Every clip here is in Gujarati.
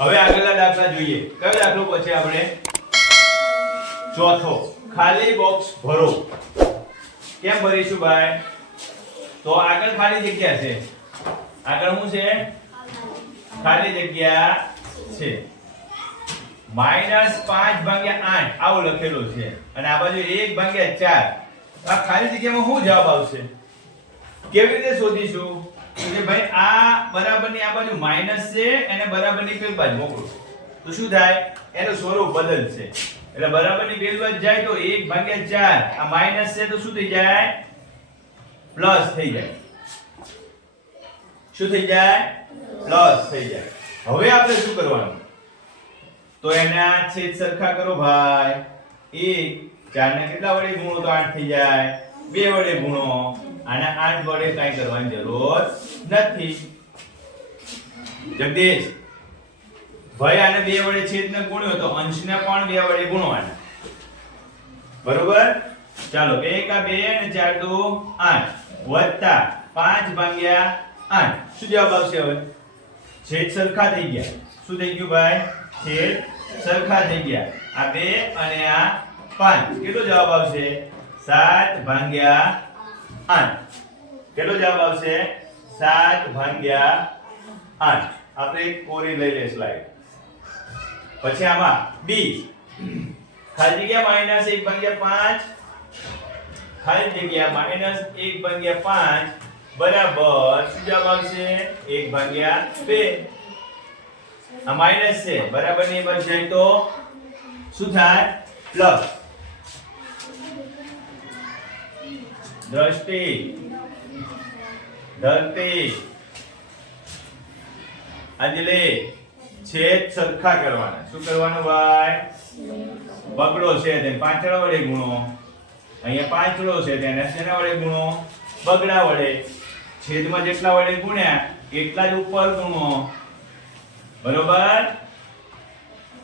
હવે આગળના દાખલા જોઈએ. કયો દાખલો પછી આપણે? ચોથો, ખાલી બોક્સ ભરો. કેમ ભરીશું ભાઈ? તો આગળ ખાલી જગ્યા છે. આગળ શું છે? ખાલી જગ્યા છે. -5/8 આવું લખેલું છે અને આ બાજુ 1/4. આ ખાલી જગ્યામાં શું જવાબ આવશે? કેવી રીતે શોધીશું? કે ભાઈ આ બરાબરની આ બાજુ માઈનસ છે અને બરાબરની પેલી બાજુ મોકલું તો શું થાય? એનું સ્વરૂપ બદલશે. એટલે બરાબરની પેલી બાજુ જાય તો 1/4. આ માઈનસ છે તો શું થઈ જાય? પ્લસ થઈ જાય. શું થઈ જાય? પ્લસ થઈ જાય. હવે આપણે શું કરવાનું? તો એના છેદ સરખા કરો ભાઈ. 1 4 ને કેટલા વડે ગુણો તો 8 થઈ જાય. 2 વડે ગુણો અને 8 વડે કાઈ કરવાની જરૂર નથી. જગદીશ ભાઈ આને 2 વડે છેદને ગુણ્યો તો અંશને પણ 2 વડે ગુણવાના. બરોબર? ચાલો 2 કા 2 અને 4 2 8 વત્તા 5/8. શું જવાબ આવશે હવે? છેદ સરખા થઈ ગયા. શું થઈ ગયું ભાઈ? છેદ સરખા થઈ ગયા. આ 2 અને આ 5. કેટલો જવાબ આવશે? 7/8. કેટલો જવાબ આવશે? 7/8. આપણે એક કોરી લઈ લે સ્લાઇડ. પછી આમાં બી ખાલી જગ્યા -1/5. ખાલી જગ્યા -1/5 બરાબર શું જવાબ આવશે? 1/2. આ માઈનસ છે બરાબર ની બાજુ જાય તો શું થાય? પ્લસ. દ્રષ્ટિ ધરતી અંજલિ છેદ સરખા કરવાના. શું કરવાનું ભાઈ? બગડો છે તેને પાંચડા વડે ગુણો. અહીંયા પાંચડો છે તેને શેના વડે ગુણો? બગડા વડે. છેદમાં જેટલા વડે ગુણ્યા એટલા જ ઉપર ગુણો. બરોબર?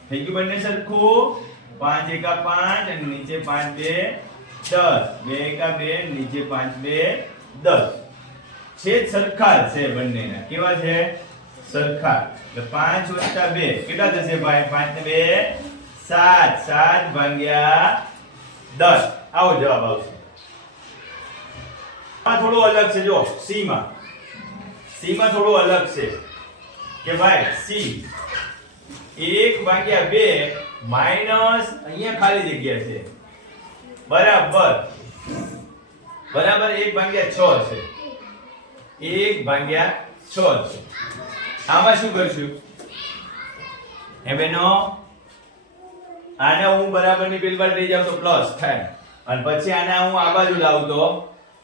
થઈ ગયું બંને સરખું? 5 × 5 અને નીચે 5 2 10. 2 × 2 નીચે 5 2 10. છેદ સરખા છે બંનેના. કેવા છે? સરખા. એટલે 5 + 2 કેટલા થશે ભાઈ? 5 ને 2 7. 7/10. આવો જવાબ આવશે. આ થોડું અલગ છે. જો સી માં થોડું અલગ છે કે ભાઈ સી 1/2 માઈનસ અહીંયા ખાલી જગ્યા છે બરાબર 1/6 છે. 1/6 છે. આમાં શું કરશું? હે બેનો આને હું બરાબરની પેલી બાજુ લઈ જાઉં તો પ્લસ થાય અને પછી આને હું આ બાજુ લાવું તો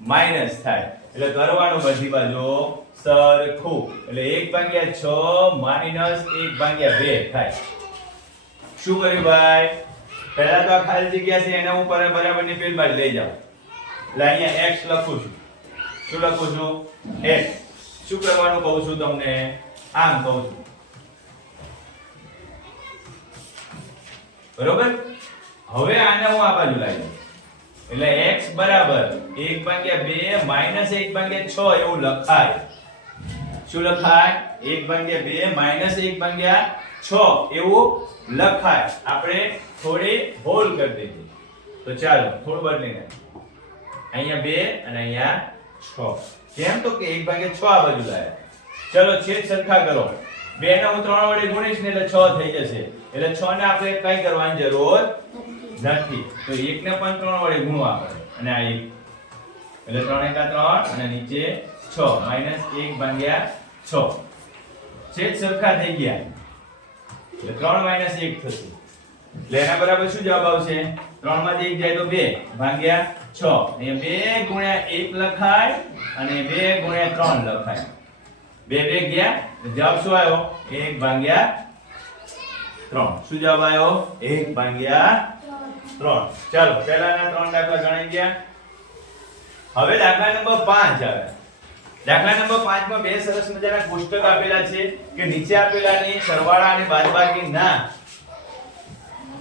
માઈનસ થાય. એટલે કરવાનું બધી બાજુ સરખું. એટલે 1/6 માઈનસ 1/2 થાય. શું કર્યું ભાઈ? પહેલા તો આ ખાલી જગ્યા છે એને હું બરાબરની પેલી બાજુ લઈ જાઉં. એટલે અહીંયા x લખું છું. શું લખું છું? x. શું કરવાનું કહું છું તમને? આમ કહું છું. બરોબર? હવે આને હું આ બાજુ લાવી દઉં. એટલે x બરાબર 1/2 માઈનસ 1/6 એવું લખાય. શું લખાય? 1/2 માઈનસ 1/6 એવું લખાય. આપણે થોડી હોલ કરી દીધી. તો ચાલો થોડું બદલીને અહીંયા 2 અને અહીંયા 6. કેમ? તો કે 1/6 આ બાજુ લાયા. ચલો છેદ સરખા કરો. 2 ને હું 3 વડે ગુણીશ ને એટલે 6 થઈ જશે. એટલે 6 ને આપણે કઈ કરવાની જરૂર નથી. તો 1 ને પણ 3 વડે ગુણવા પડે અને આ 1 એટલે 3 × 3 અને નીચે 6 માઈનસ 1/6. છેદ સરખા થઈ ગયા એટલે 3 - 1 થશે. એટલે એના બરાબર શું જવાબ આવશે? 3 માંથી 1 જાય તો 2/6. અહીંયા 2 × 1 લખાય અને 2 × 3 લખાય. 2 ગયા જવાબ શું આવ્યો? 1/3. શું જવાબ આવ્યો? 1/3. ચાલો પહેલાના 3 દાખલા ગણાઈ ગયા. હવે દાખલા નંબર 5 આવે. દાખલા નંબર 5 માં બે સરસ મજાના કોષ્ટક આપેલા છે કે નીચે આપેલાની સરવાળા અને બાદબાકીના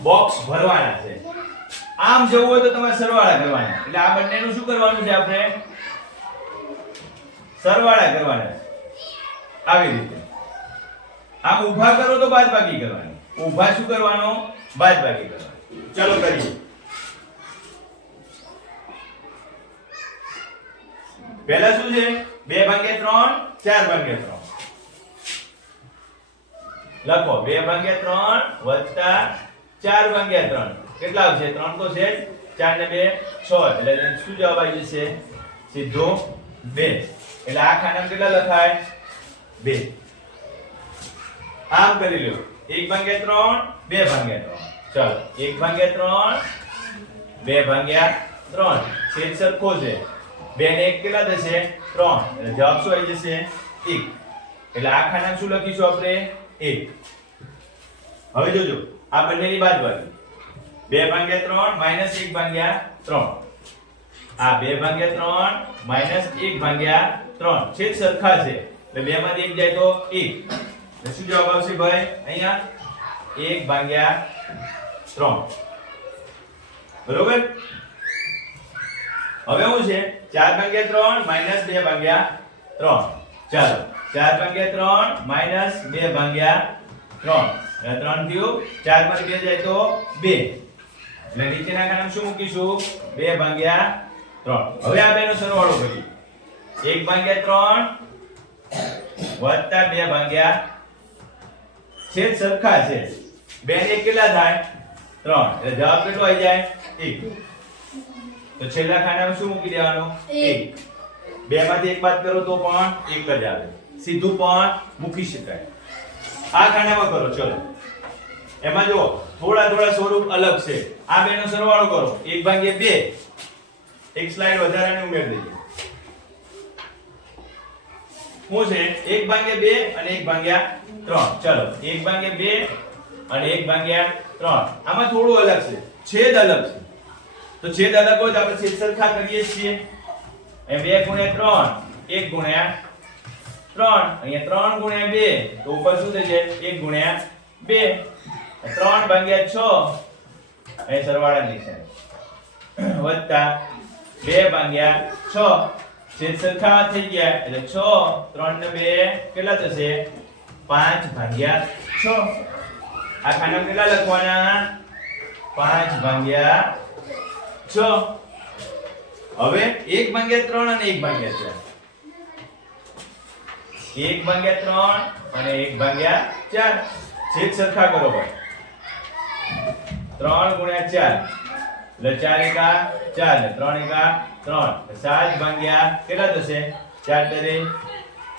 બોક્સ ભરવાના છે. આમ જવું હોય તો તમારે સરવાળા કરવાના. એટલે આ બંનેનું શું કરવાનું છે? આપણે સરવાળા કરવાના. આવી રીતે આમ ઊભા કરો તો બાદબાકી કરવાની, ઊભા શું કરવાનો? બાદબાકી કરવાની. ચલો કરીએ. પહેલા શું છે? 2 ભાગ્યા 3 4 ભાગ્યા 3 લખો. 2 ભાગ્યા 3 વત્તા 4 ભાગ્યા 3 કેટલા આવશે? 3 તો છે જ, 4 ને 2 6 એટલે શું જવાબ આવી જશે? સીધો 2. એટલે આ ખાનામાં કેટલા લખાય? 2. આમ કરી લ્યો. 1 ભાગ્યા 3 2 ભાગ્યા 3 ચાલો 1 ભાગ્યા 3 2 ભાગ્યા 3 છેદ સરખો છે. 2 ને 1 કેટલા થશે? 3 એટલે જવાબ શું આવી જશે? 1. એટલે આ ખાનામાં શું લખીશું આપણે? 1. હવે જોજો આ બંનેની બાદબાકી. 2 ભાગ્યા 3 માઈનસ 1 ભાગ્યા 3 આ 2 ભાગ્યા 3 માઈનસ 1 ભાગ્યા 3 છેદ સરખા છે એટલે 2 માંથી 1 જાય તો 1 એટલે શું જવાબ આવશે ભાઈ? અહીંયા 1 ભાગ્યા 3 બરોબર. હવે શું છે? 4 ભાગ્યા 3 માઈનસ 2 ભાગ્યા 3 ચાલો 4 ભાગ્યા 3 માઈનસ 2 ભાગ્યા 3 એટલે 3 થયું. 4 માંથી 2 જાય તો 2 એટલે નીચેના ખાનામાં શું મૂકીશું? 2 ભાગ્યા 3. હવે આ બેનો સરવાળો કરીએ. 1 ભાગ્યા 3 વત્તા 2 ભાગ્યા છેદ સરખા છે. 2 ને 1 કેટલા થાય? 3 એટલે જવાબ કેટલો આવી જાય? 1. તો છેલ્લા ખાનામાં શું મૂકી દેવાનું? 1. 2 માંથી 1 બાદ કરો તો પણ 1 જ આવે. સીધું પણ મૂકી શકાય. આ ખાનામાં કરો. ચલો એમાં જો થોડા સ્વરૂપ અલગ છે. આ બેનો સરવાળો કરો. 1 ભાગ્યા 2 એક સ્લાઇડ વધારાની ઉમેર દઈએ. શું છે? 1 ભાગ્યા 2 અને 1 ભાગ્યા 3 ચલો 1 ભાગ્યા 2 અને 1 ભાગ્યા 3 આમાં થોડું અલગ છે. છેદ અલગ છે. તો છેદ અલગ હોય તો આપણે છેદ સરખા કરીએ છીએ. એ 2 ગુણ્યા 3 1 ગુણ્યા 3 અહીંયા 3 ગુણ્યા 2 તો ઉપર શું થશે? 1 ગુણ્યા 2 3 ભાગ્યા 6 એ સરવાળા નિશાન વત્તા 2 ભાગ્યા 6 છેદ સરખા થઈ ગયા એટલે 6 3 ને 2 કેટલા થશે? 5 ભાગ્યા 6. આ ખાનામાં કેટલા લખવાના? 5 ભાગ્યા 6. હવે 1 ભાગ્યા 3 અને 1 ભાગ્યા 4 1 ભાગ્યા 3 અને 1 ભાગ્યા 4 છેદ સરખા કરો ભાઈ. 3 ગુણ્યા 4 એટલે 4 એકા 4 ને 3 એકા 3 7 ભાગ્યા કેટલા થશે? 4 તરી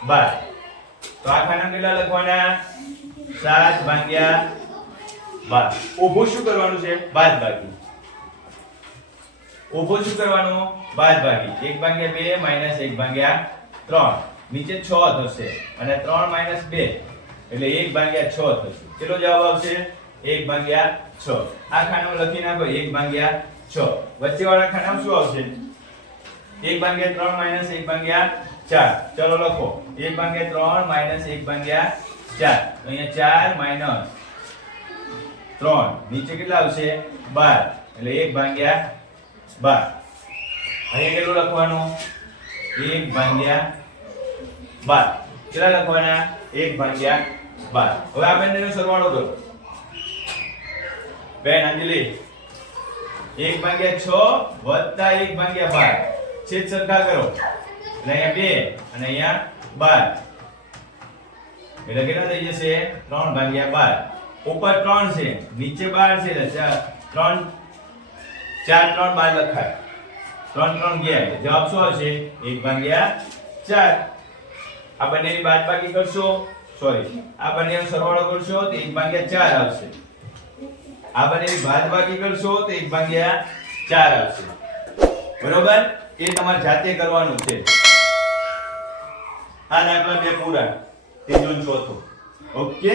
12. તો આ ખાનામાં કેટલા લખવાના? 7 ભાગ્યા 12. ઊભું શું કરવાનું છે? બાદબાકી. ઊભું શું કરવાનું? બાદબાકી. 1 ભાગ્યા 2 માઈનસ 1 ભાગ્યા 3 નીચે 6 થશે અને 3 માઈનસ 2 એટલે 1 ભાગ્યા 6 થશે. કેટલો જવાબ આવશે? 1 ભાગ્યા 6. આ ખાનામાં લખી નાખો 1 ભાગ્યા 6. વચ્ચેવાળા ખાનામાં શું આવશે? 1 ભાગ્યા 3 માઈનસ 1 ભાગ્યા 4 ચલો લખો 1 ભાગ્યા 3 માઈનસ 1 ભાગ્યા 4 અહીંયા 4 માઈનસ 3 નીચે કેટલા આવશે? 12 એટલે 1 ભાગ્યા 12. અહીંયા કેટલું લખવાનું? 1 ભાગ્યા 12. કેટલા લખવાના? 1 ભાગ્યા 12. હવે આ બંનેનો સરવાળો કરો. બેન અંજલિ 1 ભાગ્યા 6 વત્તા 1 ભાગ્યા 12 છેદ સરખા કરો એટલે અહીંયા 2 અને અહીંયા 12 એટલે કેટલા થઈ જશે? 3 ભાગ્યા 12. ઉપર 3 છે નીચે 12 છે એટલે 3 4 3 12 લખાય. 3 3 ગયા એટલે જવાબ શું આવશે? 1 ભાગ્યા 4. આ બંનેની બાદબાકી કરશો આ બંનેનો સરવાળો કરશો તો 1 ભાગ્યા 4 આવશે. આ બંનેની બાદબાકી કરશો તો 1 ભાગ્યા 4 આવશે. બરોબર? એ તમારે જાતે કરવાનું છે. આ દાખલા બે પૂરા ત્રીજો અને ચોથો. ઓકે.